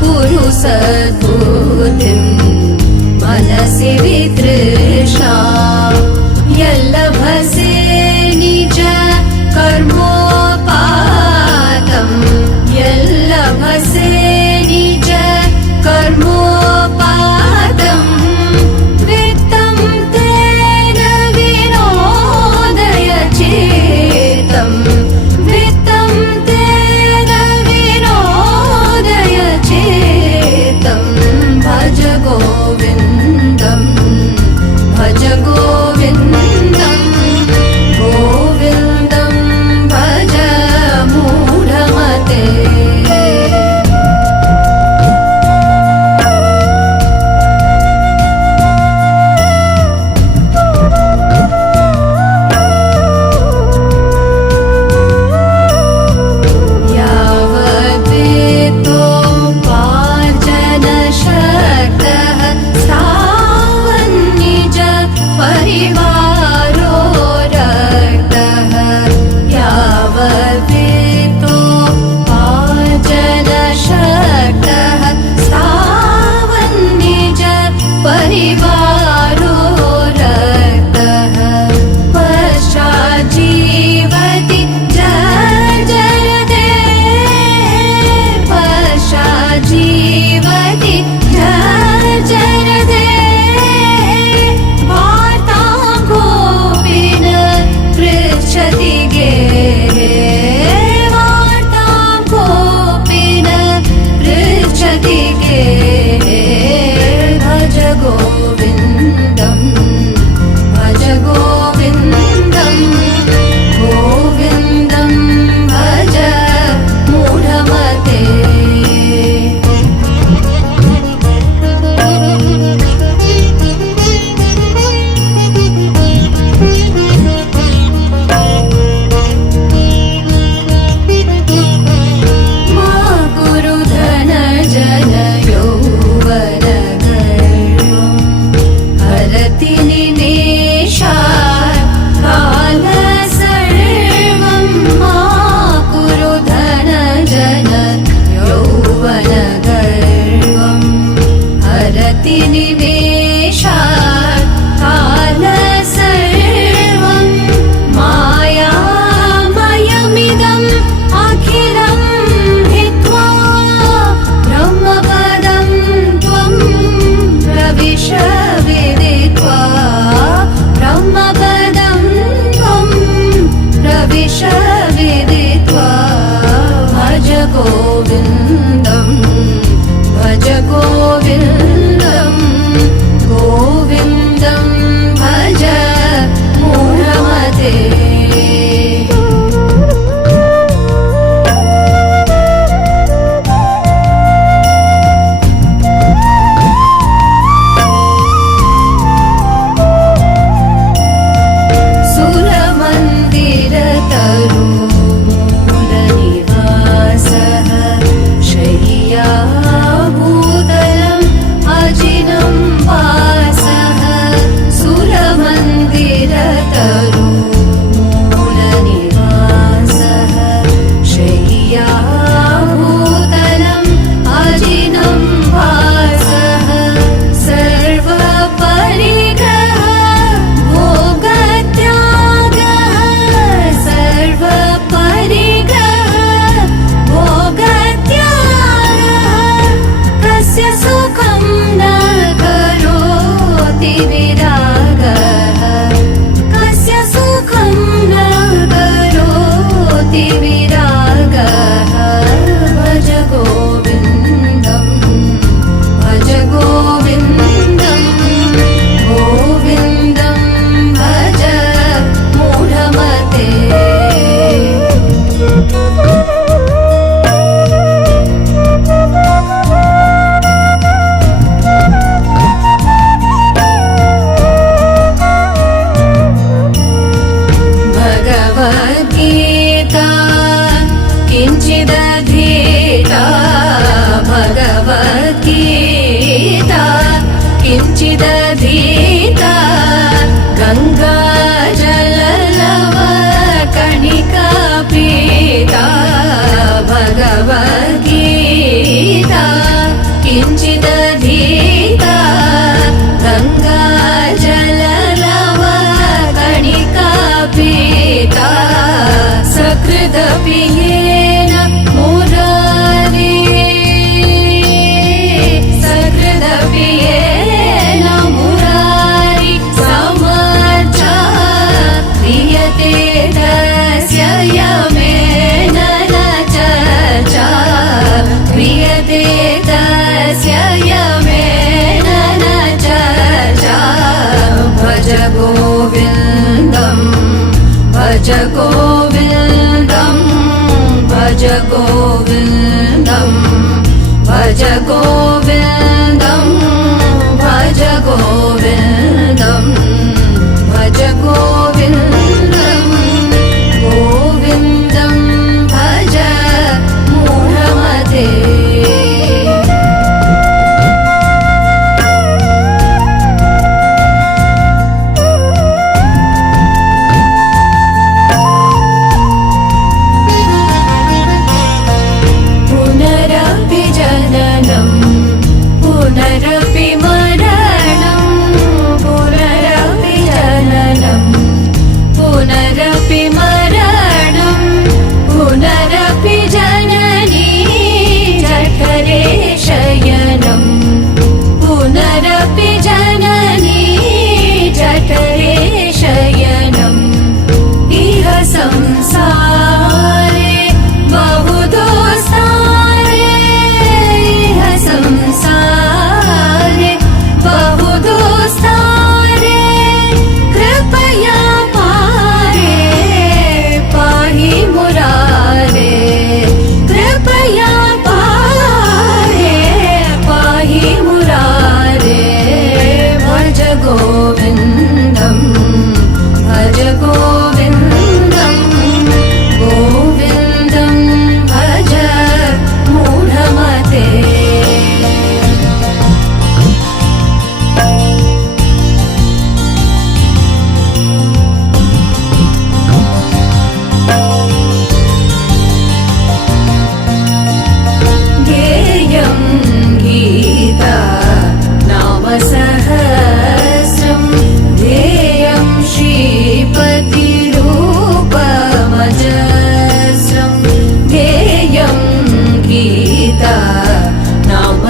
कुरु सद्बुद्धिं मनसि वितृष्णा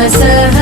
myself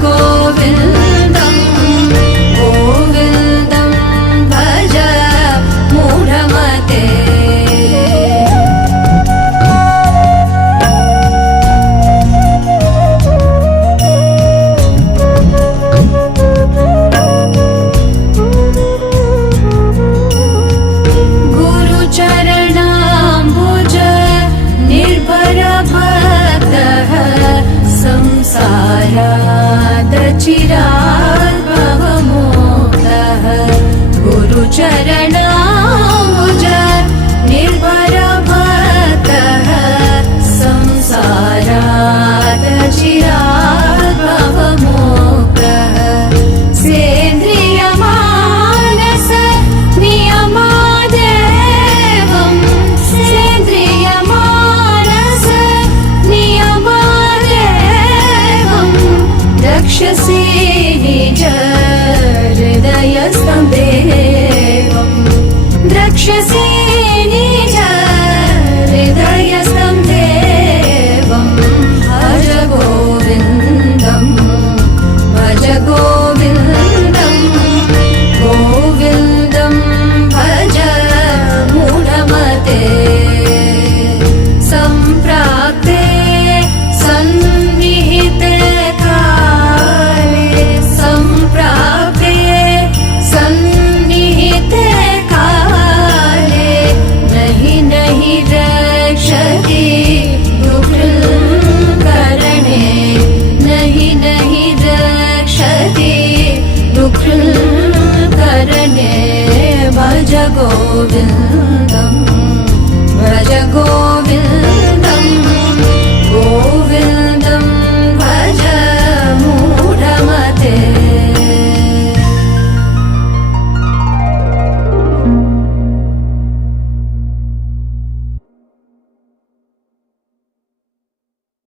கோவில். Tidak गोविन्दं व्रज